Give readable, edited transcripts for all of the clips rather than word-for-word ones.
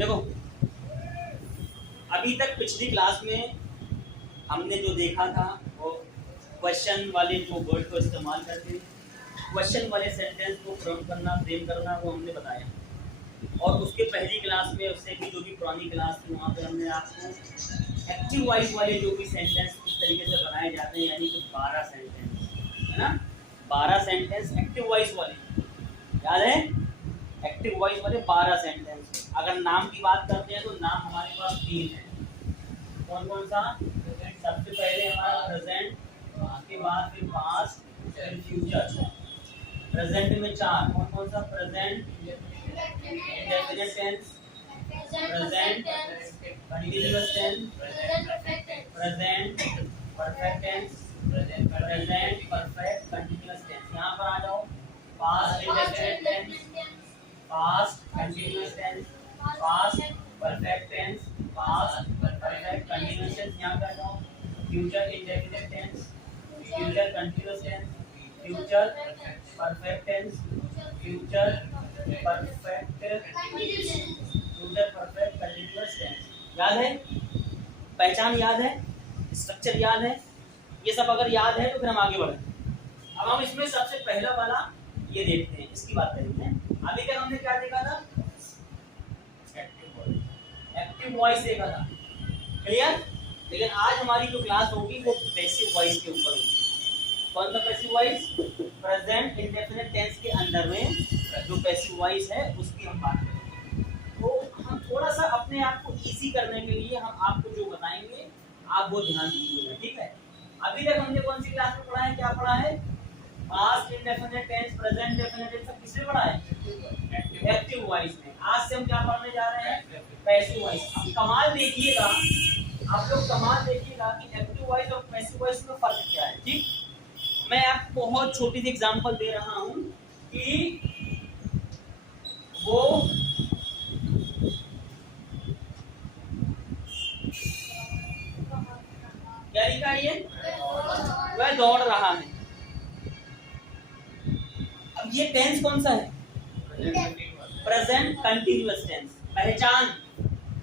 देखो अभी तक पिछली क्लास में हमने जो देखा था वो क्वेश्चन वाले जो वर्ड को इस्तेमाल करके क्वेश्चन वाले सेंटेंस को फ्रेम करना वो हमने बताया। और उसके पहली क्लास में उससे भी जो भी पुरानी क्लास थी वहाँ पे हमने आपको एक्टिव वॉइस वाले जो भी सेंटेंस किस तरीके से बनाए जाते हैं, यानी कि 12 सेंटेंस है ना, 12 सेंटेंस एक्टिव वॉइस वाले, याद है? एक्टिव वॉइस वाले 12 सेंटेंस। अगर नाम की बात करते हैं तो नाम हमारे पास 3 है। कौन कौन सा? सबसे पहले हमारा प्रेजेंट, उसके बाद फिर पास्ट, फिर फ्यूचर। प्रेजेंट में 4, कौन कौन सा? Present indefinite tense, present continuous tense, present perfect tense, present perfect continuous tense. यहाँ पर आ जाओ, past indefinite tense, past continuous tense, past perfect tense, past perfect continuous tense. यहाँ पे आ जाओ, future indefinite tense, future continuous tense, future perfect tense, future perfect continuous tense. याद है? पहचान याद है? स्ट्रक्चर याद है? ये सब अगर याद है तो फिर हम आगे बढ़े। अब हम इसमें सबसे पहला वाला ये देखते हैं, इसकी बात करेंगे। अभी तक हमने क्या देखा था? एक्टिव वॉइस देखा था, क्लियर? लेकिन आज हमारी जो क्लास होगी वो पैसिव वॉइस के ऊपर होगी। कौन सा passive voice? Present indefinite tense के अंदर में जो पैसिव वॉइस है उसकी हम बात करेंगे। तो हम थोड़ा सा अपने आप को इजी करने के लिए हम आपको जो बताएंगे आप वो ध्यान दीजिएगा, ठीक है? अभी तक हमने कौन सी क्लास में पढ़ा है? क्या पढ़ा है? Past indefinite tense, present indefinite tense, सब किसमें पढ़ा है? एक्टिव वॉइस में। आज से हम क्या पढ़ने जा रहे हैं? Passive voice. अब कमाल देखिएगा, आप लोग कमाल देखिएगा कि एक्टिव वॉइस और पैसिव वॉइस में फर्क क्या है, ठीक? मैं आपको बहुत छोटी सी एग्जांपल दे रहा हूं कि वो क्या लिखा है? ये वह दौड़ रहा है। अब ये टेंस कौन सा है? Present continuous tense. पहचान,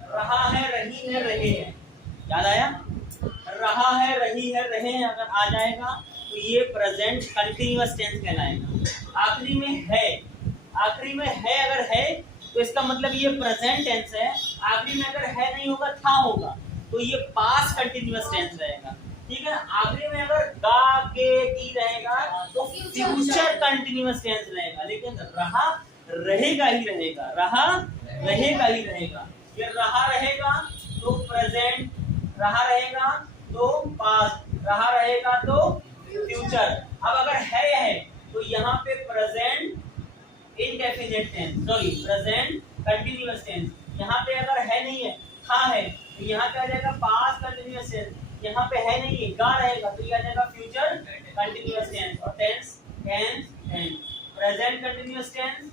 रहा है, रही है, रहे हैं। याद आया? रहा है, रही है, रहे हैं अगर आ जाएगा तो ये प्रेजेंट कंटीन्यूअस टेंस कहलाएगा। आखिरी में है, आखिरी में है अगर है तो इसका मतलब ये प्रेजेंट टेंस है। आखिरी में अगर है नहीं होगा, था होगा, तो ये पास्ट कंटीन्यूअस टेंस रहेगा, ठीक है? आखिरी में अगर गा, गे, गी रहेगा तो फ्यूचर कंटीन्यूअस टेंस रहेगा। लेकिन रहा रहेगा ही रहेगा, रहा रहेगा ही रहेगा। ये रहा रहेगा तो प्रेजेंट, रहा रहेगा तो पास्ट, रहा रहेगा तो फ्यूचर। अब अगर है तो यहाँ पे present indefinite tense, sorry present continuous tense. यहाँ पे अगर है नहीं है, था है, तो यहाँ पे आ जाएगा पास्ट कंटीन्यूअस टेंस। यहाँ पे है नहीं है, गा रहेगा तो ये आ जाएगा फ्यूचर कंटीन्यूअस टेंस। और tense present continuous tense,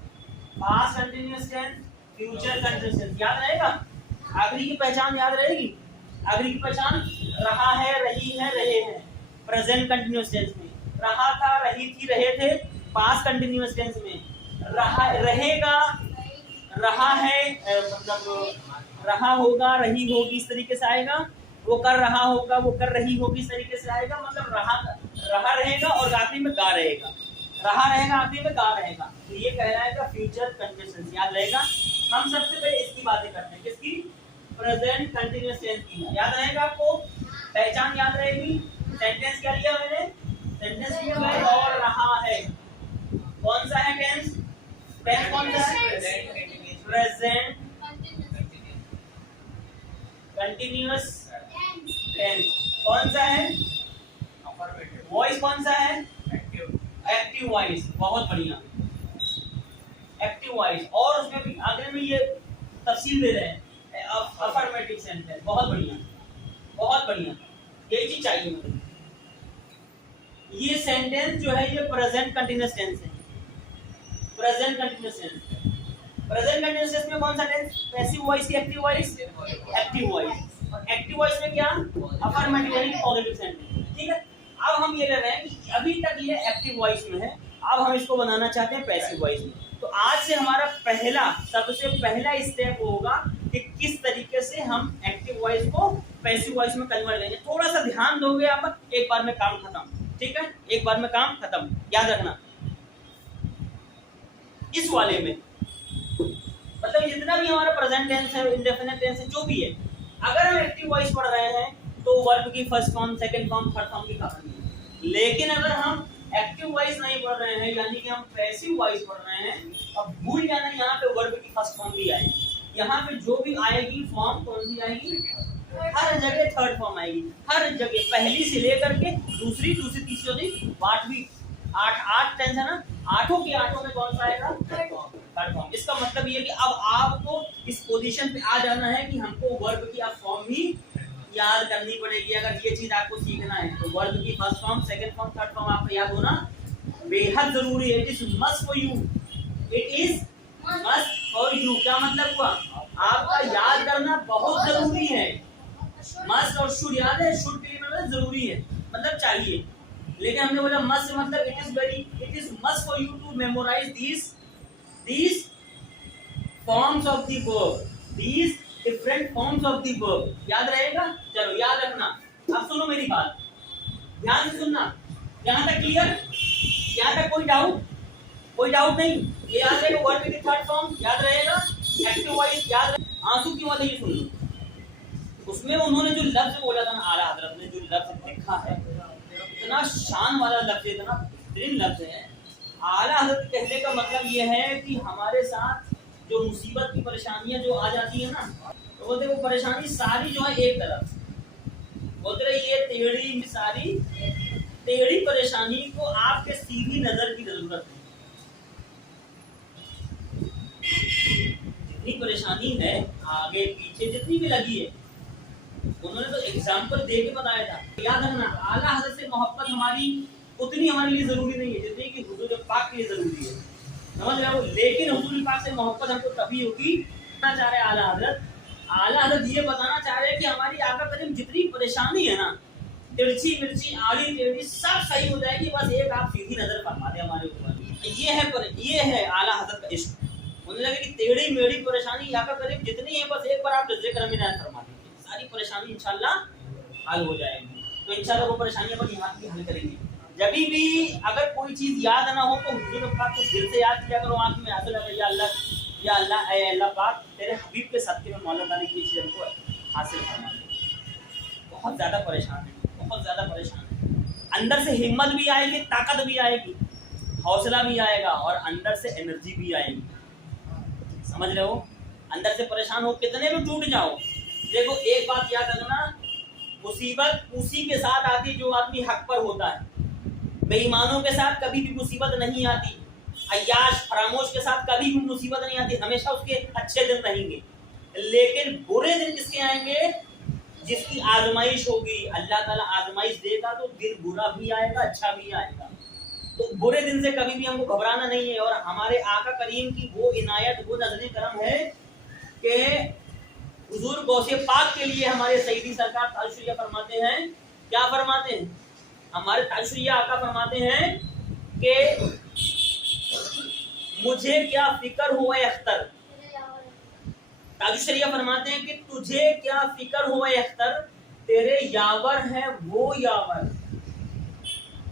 past continuous tense, future continuous tense. याद रहेगा? आखिरी की पहचान याद रहेगी? आखिरी की पहचान रहा है, रही है, रहे हैं, प्रेजेंट कंटीन्यूअस टेंस में। रहा था, रही थी, रहे थे, पास्ट कंटीन्यूअस टेंस में। रहा रहेगा, रहा है मतलब रहा होगा, रही होगी, इस तरीके से आएगा। वो कर रहा होगा, वो कर रही होगी, इस तरीके से आएगा। मतलब रहा रहेगा और आखिरी में गा रहेगा, रहा रहेगा आखिरी में गा रहेगा, तो ये कहलाएगा फ्यूचर कंटीन्यूअस टेंस। याद रहेगा? हम सबसे पहले इसकी बातें करते हैं, किसकी? प्रेजेंट कंटीन्यूअस टेंस की। याद रहेगा आपको? पहचान याद रहेगी? सेंटेंस क्या लिया मैंने? सेंटेंस लिया मैं दौड़ रहा है। कौन सा है टेंस? टेंस कौन सा है? Present continuous tense. कौन सा है? वॉइस कौन सा है? Active voice. बहुत बढ़िया, एक्टिव वॉइस। और उसमें भी आगे में ये तफसील दे रहे हैं, अफर्मेटिव सेंटेंस। बहुत बढ़िया, बहुत बढ़िया, यही चीज चाहिए मुझे। ये सेंटेंस जो है ये प्रेजेंट कंटीन्यूअस टेंस है। Present continuous tense, present continuous tense में कौन सा टेंस? पैसिव वॉइस की एक्टिव वॉइस? Active voice. और एक्टिव वॉइस में क्या? अफर्मेटिव यानी पॉजिटिव सेंटेंस, ठीक है? अब हम ये ले रहे हैं कि अभी तक ये एक्टिव वॉइस में है, अब हम इसको बनाना चाहते हैं पैसिव वॉइस में। तो तो आज से हमारा सबसे पहला स्टेप होगा कि किस तरीके से हम एक्टिव वॉइस को पैसिव वॉइस में कन्वर्ट करेंगे। थोड़ा सा ध्यान दोगे आप, एक बार में काम खत्म। ठीक है, एक बार में काम खत्म, याद रखना। इस वाले में मतलब जितना भी हमारा प्रेजेंट टेंस है, इंडेफिनिट टेंस है, जो भी है, अगर हम एक्टिव वॉइस पढ़ रहे हैं तो वर्ब की first form, second form, third form की कहानी है। लेकिन अगर हम एक्टिव वॉइस नहीं पढ़ रहे हैं, यानी कि हम पैसिव वॉइस पढ़ रहे हैं, अब भूल जाना यहाँ पे वर्ब की फर्स्ट फॉर्म भी आएगी। यहाँ पे जो भी आएगी फॉर्म कौन सी आएगी? हर जगह थर्ड फॉर्म आएगी, हर जगह, पहली से लेकर के दूसरी, तीसरी, चौथी, पांचवी, आठ टेंस है ना, आठों की आठों में कौन सा आएगा? Third form. इसका मतलब ये कि अब आपको इस पोजीशन पे आ जाना है कि हमको वर्ब की अब फॉर्म ही याद करनी पड़ेगी। अगर ये चीज आपको सीखना है तो वर्ब की first form, second form, third form आपको याद होना बेहद जरूरी है। It is must for you, it is must for you. क्या मतलब हुआ? आपका याद करना बहुत जरूरी है। मस्ट और शुड याद है, शुड के लिए मतलब जरूरी है, मतलब चाहिए। लेकिन हमने बोला मस्ट से मतलब it is must for you to memorize these forms of the verb, these different forms of the verb। याद रहेगा? चलो याद रखना। अब सुनो मेरी बात, ध्यान से सुनना। यहाँ तक क्लियर? यहाँ तक कोई डाउट नहीं? ये याद रहेगा, वर्ब की थर्ड फॉर्म याद रहेगा, एक्टिव वॉइस याद रहेगा। आंसू की बात है, ये सुन लो। उसमें उन्होंने जो लफ्ज बोला था ना, आला हजरत ने जो लफ्ज लिखा है, इतना शान वाला लफ्ज, इतना बेहतरीन लफ्ज है। आला हज़रत कहने का मतलब ये है कि हमारे साथ जो मुसीबत की परेशानियां जो आ जाती है ना, तो बोलते वो परेशानी सारी जो है एक तरफ, बोलते रहे ये टेढ़ी परेशानी को आपके सीधी नजर की जरूरत है। जितनी परेशानी है आगे पीछे जितनी भी लगी है, उन्होंने तो एग्जाम्पल दे के बताया था। याद रखना, आला हज़रत से मोहब्बत हमारी उतनी हमारे लिए जरूरी नहीं है जितनी कि हुजूर पाक के लिए जरूरी है, समझ रहे हो? लेकिन हुजूर पाक से मोहब्बत हमको तभी होगी, चाह रहे आला हज़रत ये बताना चाह रहे हैं कि हमारी आका करीम जितनी परेशानी है ना, तिरछी मिर्ची, आड़ी टेढ़ी, सब सही हो जाएगी, बस एक आप सीधी नजर फरमा दे हमारे ऊपर। ये है आला हज़रत का इश्क। उन्होंने लगा कि टेढ़ी मेढ़ी परेशानी आका करीम जितनी है, बस एक बार आप जज्बे करम में फरमा दीजिए, सारी परेशानी इंशाल्लाह हल हो जाएगी। तो इंशाल्लाह वो परेशानियां अपन यहाँ की हल करेंगे। जब भी अगर कोई चीज याद ना हो तो हुजूर पाक को दिल से याद किया करो, आंख में आंसू लगा, या अल्लाह ऐ अल्लाह पाक, तेरे हबीब के सदके में मौला ताला की चीज हमको हासिल फरमा दे। बहुत ज्यादा परेशान है, अंदर से हिम्मत भी आएगी, ताकत भी आएगी, हौसला भी आएगा, और अंदर से एनर्जी भी आएगी। समझ रहे हो? अंदर से परेशान हो, कितने भी टूट जाओ, देखो एक बात याद रखना, मुसीबत उसी के साथ आती जो आदमी हक पर होता है। बेईमानों के साथ कभी भी मुसीबत नहीं आती, अय्याश फरामोश के साथ कभी भी मुसीबत नहीं आती, हमेशा उसके अच्छे दिन रहेंगे। लेकिन बुरे दिन किसके आएंगे? जिसकी आजमाइश होगी, अल्लाह ताला आजमाइश देगा तो दिन बुरा भी आएगा, अच्छा भी आएगा। तो बुरे दिन से कभी भी हमको घबराना नहीं है। और हमारे आका करीम की वो इनायत, वो नज़र करम है कि हुजूर गौसे पाक के लिए हमारे सईदी सरकार ताजुशरिया फरमाते हैं, क्या फरमाते हैं? हमारे ताजुशरिया आका फरमाते हैं कि मुझे क्या फिक्र हो अख्तर, ताजुशरिया फरमाते हैं कि तुझे क्या फिक्र हो अख्तर, तेरे यावर है वो यावर।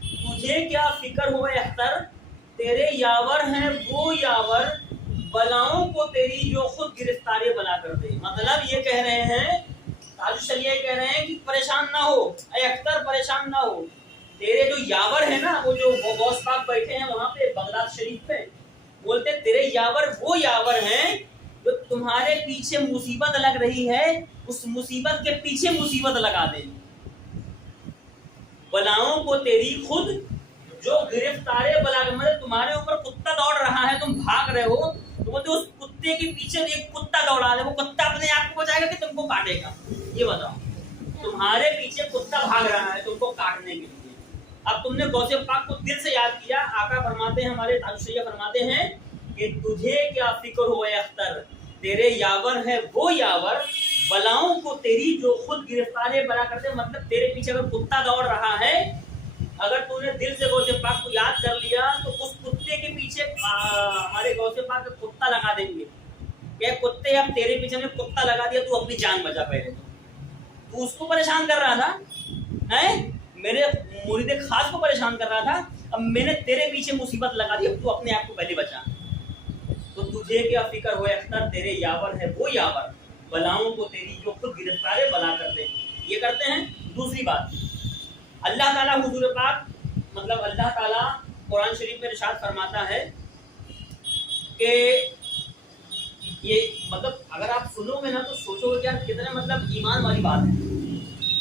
तुझे क्या फिक्र हो अख्तर, तेरे यावर है वो यावर, बलाओं को तेरी जो खुद गिरफ्तारी बना कर दे। मतलब ये कह रहे हैं, ताजुशरिया कह रहे हैं कि परेशान ना हो अख्तर, परेशान ना हो। तेरे जो यावर है ना, वो जो गौस पाक बैठे हैं वहां पे बगदाद शरीफ पे, बोलते तेरे यावर वो यावर हैं जो तुम्हारे पीछे मुसीबत लग रही है, उस मुसीबत के पीछे मुसीबत लगा दे। बलाओं को तेरी खुद जो गिरफ्तारे बला, मतलब तुम्हारे ऊपर कुत्ता दौड़ रहा है, तुम भाग रहे हो, तो बोलते उस कुत्ते के पीछे एक कुत्ता दौड़ा दे, वो कुत्ता अपने आप को बचाएगा कि तुमको काटेगा? ये बताओ, तुम्हारे पीछे कुत्ता भाग रहा है तुमको काटने के लिए। अब तुमने गौसे पाक को दिल से याद किया, आका फरमाते हैं, हमारे ताजुशरिया फरमाते हैं कि तुझे क्या फिक्र हो अख्तर, तेरे यावर है वो यावर, बलाओं को तेरी जो खुद गिरफ्तारे बना करते। मतलब तेरे पीछे अगर कुत्ता दौड़ रहा है अगर तूने दिल से गौसे पाक को याद कर लिया तो उस कुत्ते के पीछे हमारे गौसे पाक का कुत्ता लगा देंगे। क्या कुत्ते, अब तेरे पीछे में कुत्ता लगा दिया, तू अपनी जान बचा। पहले तू उसको परेशान कर रहा था, हैं? मेरे मुरीदे खास को परेशान कर रहा था, अब मैंने तेरे पीछे मुसीबत लगा दी, अब तू अपने आप को पहले बचा। तो तुझे क्या फिक्र हो अख्तर, तेरे यावर है वो यावर, बलाओं को तेरी जो खुद गिरफ्तार बला कर दे। ये करते हैं। दूसरी बात, अल्लाह ताला हुजूर पाक, मतलब अल्लाह ताला कुरान शरीफ में इरशाद फरमाता है कि ये, मतलब अगर आप सुनोगे ना तो सोचोगे कि यार कितना मतलब ईमान वाली बात है।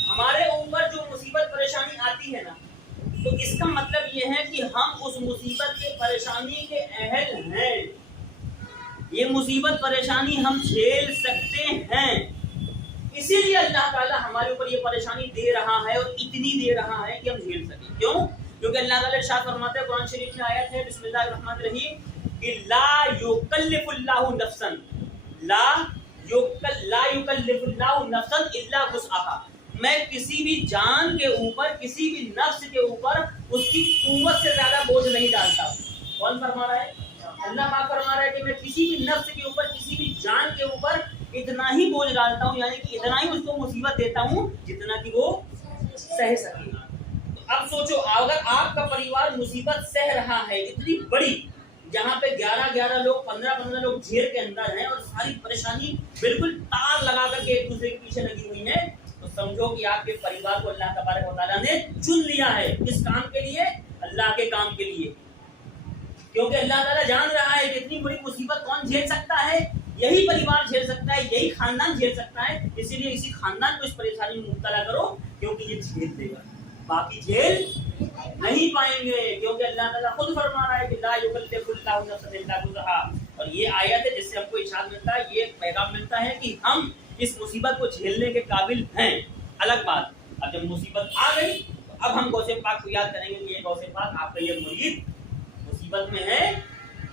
हमारे ऊपर जो मुसीबत परेशानी आती है ना, तो इसका मतलब ये है कि हम उस मुसीबत के परेशानी के अहल हैं। ये मुसीबत परेशानी हम झेल सकते हैं, इसीलिए अल्लाह ताला हमारे ऊपर ये परेशानी दे रहा है, और इतनी दे रहा है कि हम झेल सकें। क्यों? क्योंकि अल्लाह ताला इरशाद फरमाते हैं कुरान शरीफ में, आयत है बिस्मिल्लाहिर्रहमानिर्रहीम, कि ला युकल्लिफुल्लाहु नफ्सन ला युकल्लिफुल्लाहु नफ्सन इल्ला वुसअहा। मैं किसी भी जान के ऊपर, किसी भी नफ्स के ऊपर उसकी कुव्वत से ज्यादा बोझ नहीं डालता। कौन फरमा रहा है? अल्लाह पाक फरमा रहा है कि मैं किसी भी नफ्स के ऊपर, किसी भी जान के ऊपर इतना ही बोझ डालता हूँ, यानी कि इतना ही उसको मुसीबत देता हूँ जितना कि वो सह सके। तो अब सोचो, अगर आपका परिवार मुसीबत सह रहा है इतनी बड़ी, जहाँ पे 11-11 लोग, 15-15 लोग जेल के अंदर हैं, और सारी परेशानी बिल्कुल तार लगा करके एक दूसरे के पीछे लगी हुई है, तो समझो कि आपके परिवार को अल्लाह तबारक व तआला ने चुन लिया है। किस काम के लिए? अल्लाह के काम के लिए। क्योंकि अल्लाह ताला जान रहा है कि इतनी बड़ी मुसीबत कौन झेल सकता है? यही परिवार झेल सकता है, यही खानदान झेल सकता है। इसीलिए इसी खानदान को इस परेशानी में मुब्तला करो, क्योंकि ये झेल देगा, बाकी झेल नहीं पाएंगे। क्योंकि अल्लाह ताला खुद फरमा रहा है कि ला युकल्लिफुल्लाहु नफ्सन इल्ला वुसअहा। और ये आयत है जिससे हमको इरशाद मिलता है, ये पैगाम मिलता है कि हम इस मुसीबत को झेलने के काबिल हैं। अलग बात, अब जब मुसीबत आ गई तो अब हम गौसे पाक को याद करेंगे कि ये गौसे पाक आपका ये मुरीद मुसीबत में है,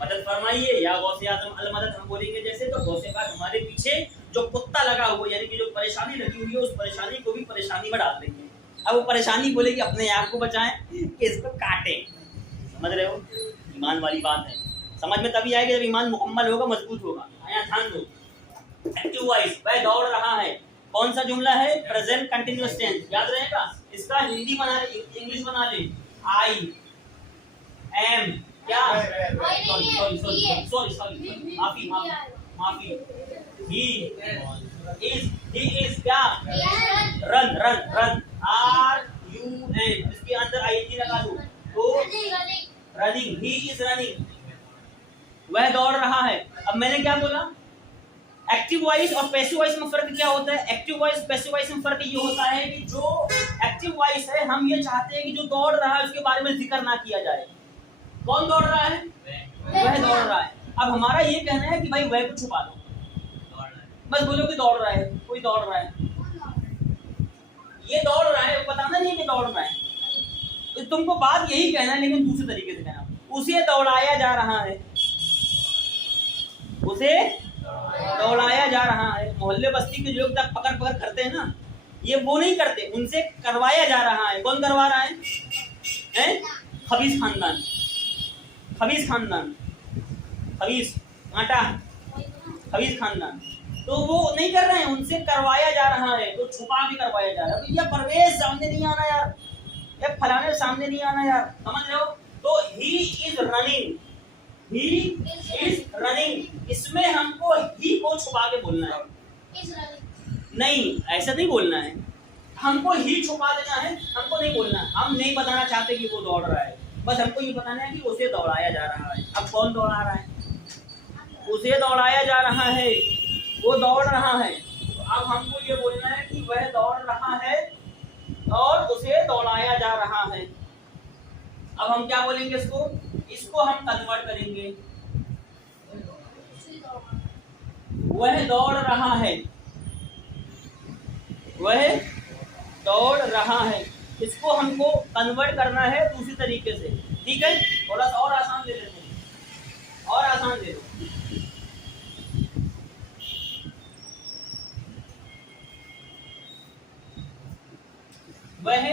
मदद फरमाइए। या गौसे आजम अल मदद हम बोलेंगे जैसे, तो गौसे पाक हमारे पीछे जो कुत्ता लगा हुआ, यानी कि जो परेशानी लगी हुई है, उस परेशानी को भी परेशानी में डाल देंगे। अब वो परेशानी बोलेगी अपने आप को बचाएं कि इसको काटें। समझ रहे हो? ईमान वाली बात है। समझ में तभी आएगा जब ईमान मुकम्मल होगा, मजबूत होगा। आया ध्यान दो। एक्टिव वॉइस, वह दौड़ रहा है, कौन सा जुमला है? Present continuous tense. याद रहेगा? इसका हिंदी बना ले, इंग्लिश बना ले। आई एम क्या? सॉरी माफी। ही इज क्या? रन RUN, इसके अंदर ING लगा दो तो रनिंग। ही इज रनिंग, वह दौड़ रहा है। अब मैंने क्या बोला? एक्टिव वॉइस और पैसिव वॉइस में फर्क क्या होता है? एक्टिव वॉइस पैसिव वॉइस में फर्क ये होता है कि जो एक्टिव वॉइस है, हम ये चाहते हैं कि जो दौड़ रहा है उसके बारे में जिक्र ना किया जाए। कौन दौड़ रहा है? वह दौड़ रहा है। अब हमारा ये कहना है कि भाई वह को छुपा दो, बस बोलो कि दौड़ रहा है, कोई दौड़ रहा है, ये दौड़ रहा है, बताना नहीं कि दौड़ रहा है। तो तुमको बात यही कहना है, लेकिन दूसरे तरीके से कहना। उसे दौड़ाया जा रहा है, उसे दौड़ाया जा रहा है। मोहल्ले बस्ती के लोग जब पकड़ पकड़ करते हैं ना, ये वो नहीं करते, उनसे करवाया जा रहा है। कौन करवा रहा है? खबीस खानदान, खबीस खानदान, खबीस आटा, खबीस खानदान। तो वो नहीं कर रहे हैं, उनसे करवाया जा रहा है, तो छुपा के करवाया जा रहा है। तो ये परवेज सामने नहीं आना यार, ये फलाने सामने नहीं आना यार, समझ रहे हो? तो he is running, he is running, इसमें हमको ही को छुपा के बोलना है। नहीं, ऐसा नहीं बोलना है, हमको ही छुपा देना है, हमको नहीं बोलना। हम नहीं बताना चाहते कि वो दौड़ रहा है, बस हमको ये बताना है कि उसे दौड़ाया जा रहा है। अब कौन दौड़ा रहा है? उसे दौड़ाया जा रहा है, वो दौड़ रहा है। तो अब हमको ये बोलना है कि वह दौड़ रहा है और उसे दौड़ाया जा रहा है। अब हम क्या बोलेंगे इसको? इसको हम कन्वर्ट करेंगे, वह दौड़ रहा है, वह दौड़ रहा है। इसको हमको कन्वर्ट करना है दूसरी तरीके से, ठीक है? थोड़ा सा और आसान दे देते हैं, और आसान दे दो। वह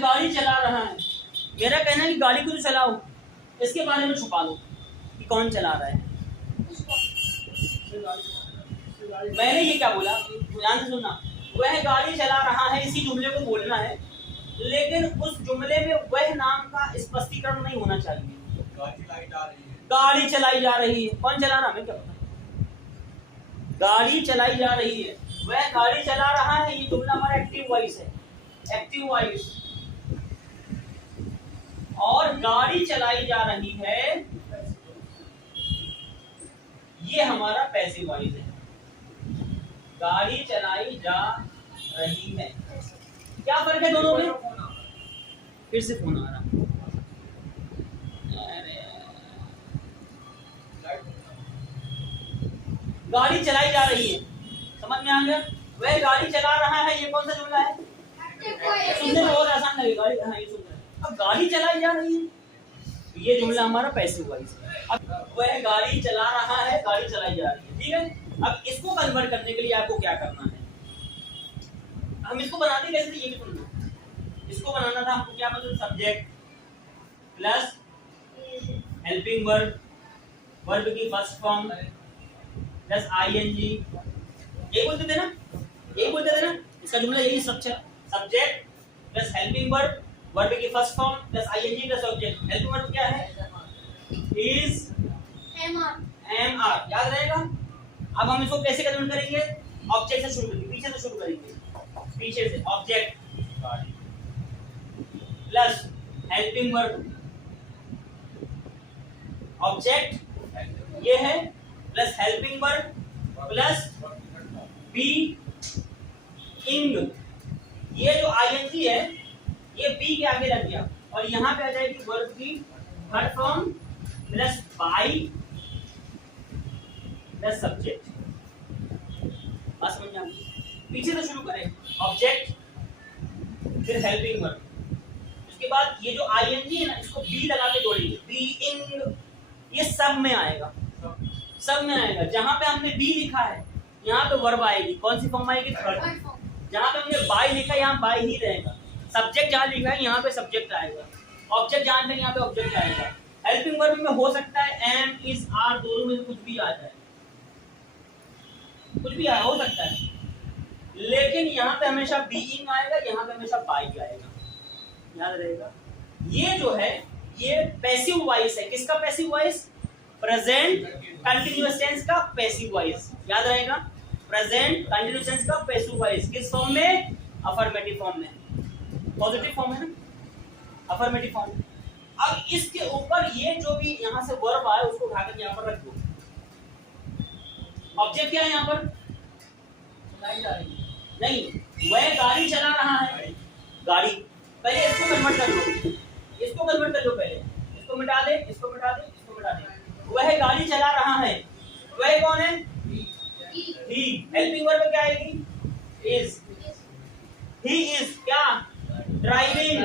गाड़ी चला रहा है, मेरा कहना है कि गाड़ी को तो चलाओ, इसके बारे में छुपा दो कि कौन चला रहा है। मैंने ये क्या बोला, ध्यान से सुनना, वह गाड़ी चला रहा है, इसी जुमले को बोलना है, लेकिन उस जुमले में वह नाम का स्पष्टीकरण नहीं होना चाहिए। गाड़ी चलाई जा रही है, कौन चला रहा है हमें क्या पता। गाड़ी चलाई जा रही है, वह गाड़ी चला रहा है, ये जुमला हमारा एक्टिव वॉइस है, एक्टिव वॉइस। और गाड़ी चलाई जा रही है, ये हमारा पैसिव वॉइस है। गाड़ी चलाई जा रही है, क्या फर्क है दोनों में? फिर से फोन आ रहा। गाड़ी चलाई जा रही है, समझ में आ गया? वह गाड़ी चला रहा है, ये कौन सा जुमला है? सुनने में बहुत आसान लगेगा, हाँ ये सुन रहे हैं। अब गाड़ी चलाई जा रही है, ये जुमला हमारा पैसिव वॉइस है। अब वह गाड़ी चला रहा है, गाड़ी चलाई जा रही है, ठीक है। अब इसको कन्वर्ट करने के लिए आपको क्या करना है, हम इसको बनाते कैसे थे ये भी सुनना। इसको बनाना था हमको, क्या मतलब, subject plus helping verb, verb की फर्स्ट फॉर्म प्लस आईएनजी, यही बोलते थे ना, यही बोलते थे ना, इसका जुमला यही structure, subject plus helping verb, verb की first form plus ING plus object. Helping verb क्या है? इज, एम आर, याद रहेगा। अब हम इसको कैसे कन्वर्ट करेंगे? ऑब्जेक्ट से शुरू करेंगे, पीछे से शुरू करेंगे, पीछे से object plus helping verb, object ये है plus helping verb plus be ing, ये जो आईएनजी है ये बी के आगे लग गया और यहां पे आ जाएगी वर्ब की third form plus by plus subject. बस समझ जाए, पीछे से शुरू करें, ऑब्जेक्ट फिर हेल्पिंग वर्ब, उसके बाद ये जो आईएनजी है ना इसको बी लगा के जोड़ेंगे, बीइंग, ये सब में आएगा, सब में आएगा। जहां पे हमने बी लिखा है यहाँ पे वर्ब आएगी, कौन सी फॉर्म आएगी? थर्ड। जहां पे हमने बाई लिखा है यहाँ बाई ही रहेगा, सब्जेक्ट जहां लिखा है यहाँ पे सब्जेक्ट आएगा, ऑब्जेक्ट जहां पे यहाँ पे ऑब्जेक्ट आएगा। हेल्पिंग वर्ब में हो सकता है एम, इज, आर दोनों में कुछ भी आ जाए, कुछ भी हो सकता है, लेकिन यहाँ पे हमेशा बीइंग आएगा, यहाँ पे हमेशा बाई आएगा, याद रहेगा। ये जो है ये पैसिव वॉइस है, किसका passive voice? Present continuous tense का पैसिव वॉइस, याद रहेगा। प्रेजेंट कंटीन्यूअस टेंस का पैसिव वॉइस किस फॉर्म में? अफर्मेटिव फॉर्म में, पॉजिटिव फॉर्म है ना, अफर्मेटिव फॉर्म। अब इसके ऊपर ये जो भी यहाँ से वर्ब आए उसको उठाकर यहाँ पर रख दो। ऑब्जेक्ट क्या है यहाँ पर? नहीं, वह गाड़ी चला रहा है, गाड़ी। पहले इसको कन्वर्ट कर लो, इसको कन्वर्ट कर लो, पहले इसको मिटा दे, इसको मिटा दे, इसको मिटा दे। वह गाड़ी चला रहा है, वह कौन है? ही। हेल्पिंग वर्ब क्या आएगी? इज। ही इज क्या? ड्राइविंग।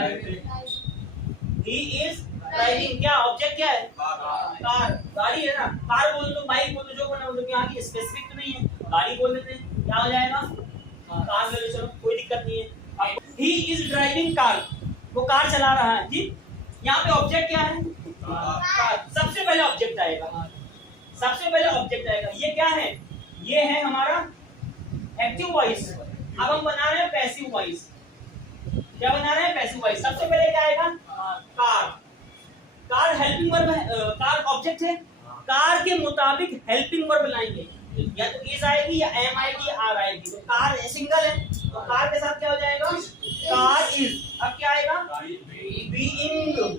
ही इज ड्राइविंग, क्या ऑब्जेक्ट क्या है? कार, गाड़ी है ना, कार बोल दो, बाइक बोल दो, जो बोलना बोल दो, यहाँ की स्पेसिफिक तो नहीं है, गाड़ी बोल देते हैं, क्या हो जाएगा? कार ले लो, चलो कोई दिक्कत नहीं है। ही इज ड्राइविंग कार, वो कार चला रहा है, ठीक। यहाँ पे ऑब्जेक्ट क्या है? कार। सबसे पहले ऑब्जेक्ट आएगा, सबसे पहले ऑब्जेक्ट आएगा। ये क्या है? ये है हमारा एक्टिव वॉइस। अब हम बना रहे हैं पैसिव वॉइस। क्या बना रहे हैं? Passive voice. सबसे पहले क्या आएगा? कार। कार हेल्पिंग वर्ब है, कार ऑब्जेक्ट है, कार के मुताबिक हेल्पिंग वर्ब लाएंगे, या तो इज आएगी या एम आएगी या आर आएगी। तो कार सिंगल है तो कार के साथ क्या हो जाएगा? Car is. अब क्या आएगा? Being,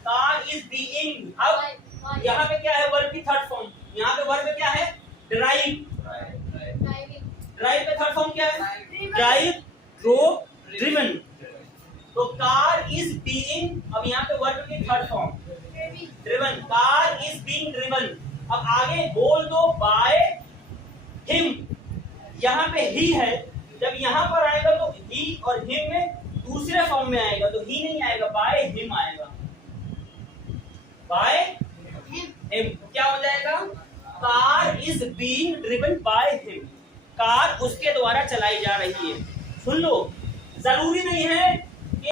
car is being. अब यहाँ पे क्या है? वर्ब की थर्ड फॉर्म, यहाँ पे वर्ब क्या है? ड्राइव। ड्राइव पे थर्ड फॉर्म क्या है? Drive, drove, driven. तो कार इज बीइंग, अब यहाँ पे वर्ब की third form driven, car is being driven. अब आगे बोल दो बाय हिम, यहाँ पे ही है, जब यहाँ पर आएगा तो ही और हिम में दूसरे फॉर्म में आएगा, तो ही नहीं आएगा, बाय हिम आएगा, बाय हिम। क्या हो जाएगा? Car is being driven by him, car उसके द्वारा चलाई जा रही है। सुन लो, जरूरी नहीं है